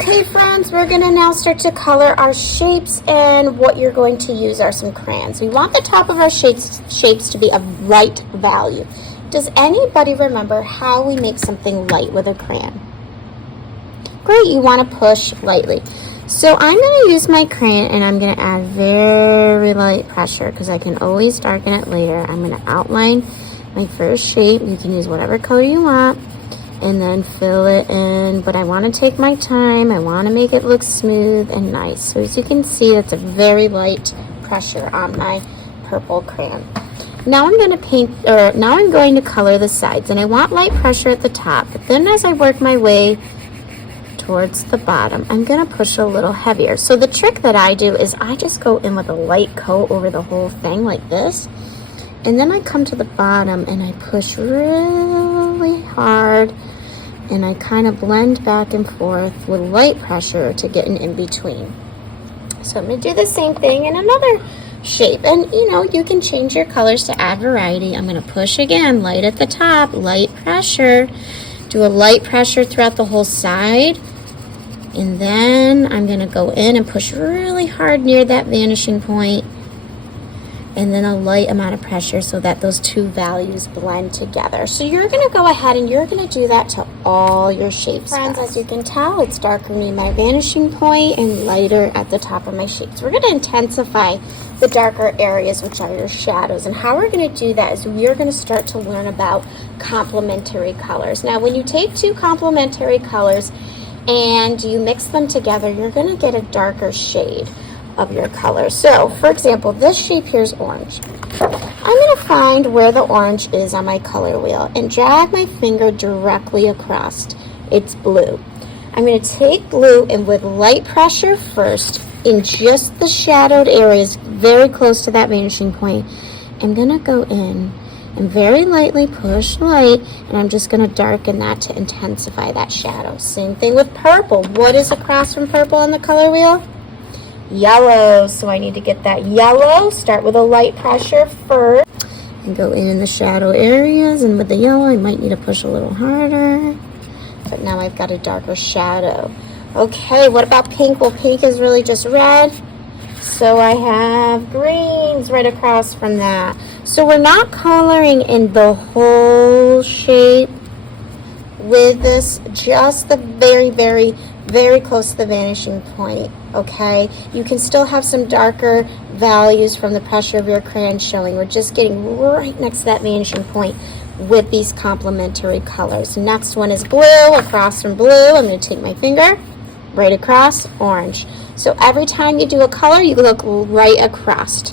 Okay friends, we're going to now start to color our shapes, and what you're going to use are some crayons. We want the top of our shapes to be of right value. Does anybody remember how we make something light with a crayon? Great, you want to push lightly. So I'm going to use my crayon and I'm going to add very light pressure because I can always darken it later. I'm going to outline my first shape. You can use whatever color you want and then fill it in, but I want to take my time. I want to make it look smooth and nice. So as you can see, that's a very light pressure on my purple crayon. Now I'm going to color the sides, and I want light pressure at the top, but then as I work my way towards the bottom, I'm going to push a little heavier. So the trick that I do is I just go in with a light coat over the whole thing like this, and then I come to the bottom and I push really hard, and I kind of blend back and forth with light pressure to get an in-between. So I'm going to do the same thing in another shape, and you can change your colors to add variety. I'm going to push again, light at the top, light pressure, do a light pressure throughout the whole side, and then I'm going to go in and push really hard near that vanishing point, and then a light amount of pressure so that those two values blend together. So you're going to go ahead and you're going to do that to all your shapes. Friends, as you can tell, it's darker near my vanishing point and lighter at the top of my shapes. We're going to intensify the darker areas, which are your shadows. And how we're going to do that is we are going to start to learn about complementary colors. Now, when you take two complementary colors and you mix them together, you're going to get a darker shade of your color. So, for example, this shape here is orange. I'm going to find where the orange is on my color wheel and drag my finger directly across. It's blue. I'm going to take blue, and with light pressure first in just the shadowed areas very close to that vanishing point, I'm going to go in and very lightly push light, and I'm just going to darken that to intensify that shadow. Same thing with purple. What is across from purple on the color wheel? Yellow. So I need to get that yellow. Start with a light pressure first and go in the shadow areas, and with the yellow I might need to push a little harder, but now I've got a darker shadow. Okay, what about pink? Well, pink is really just red, so I have greens right across from that. So we're not coloring in the whole shape with this, just the very close to the vanishing point. Okay, you can still have some darker values from the pressure of your crayon showing. We're just getting right next to that vanishing point with these complementary colors. Next one is blue. Across from blue, I'm going to take my finger right across, orange. So every time you do a color, you look right across.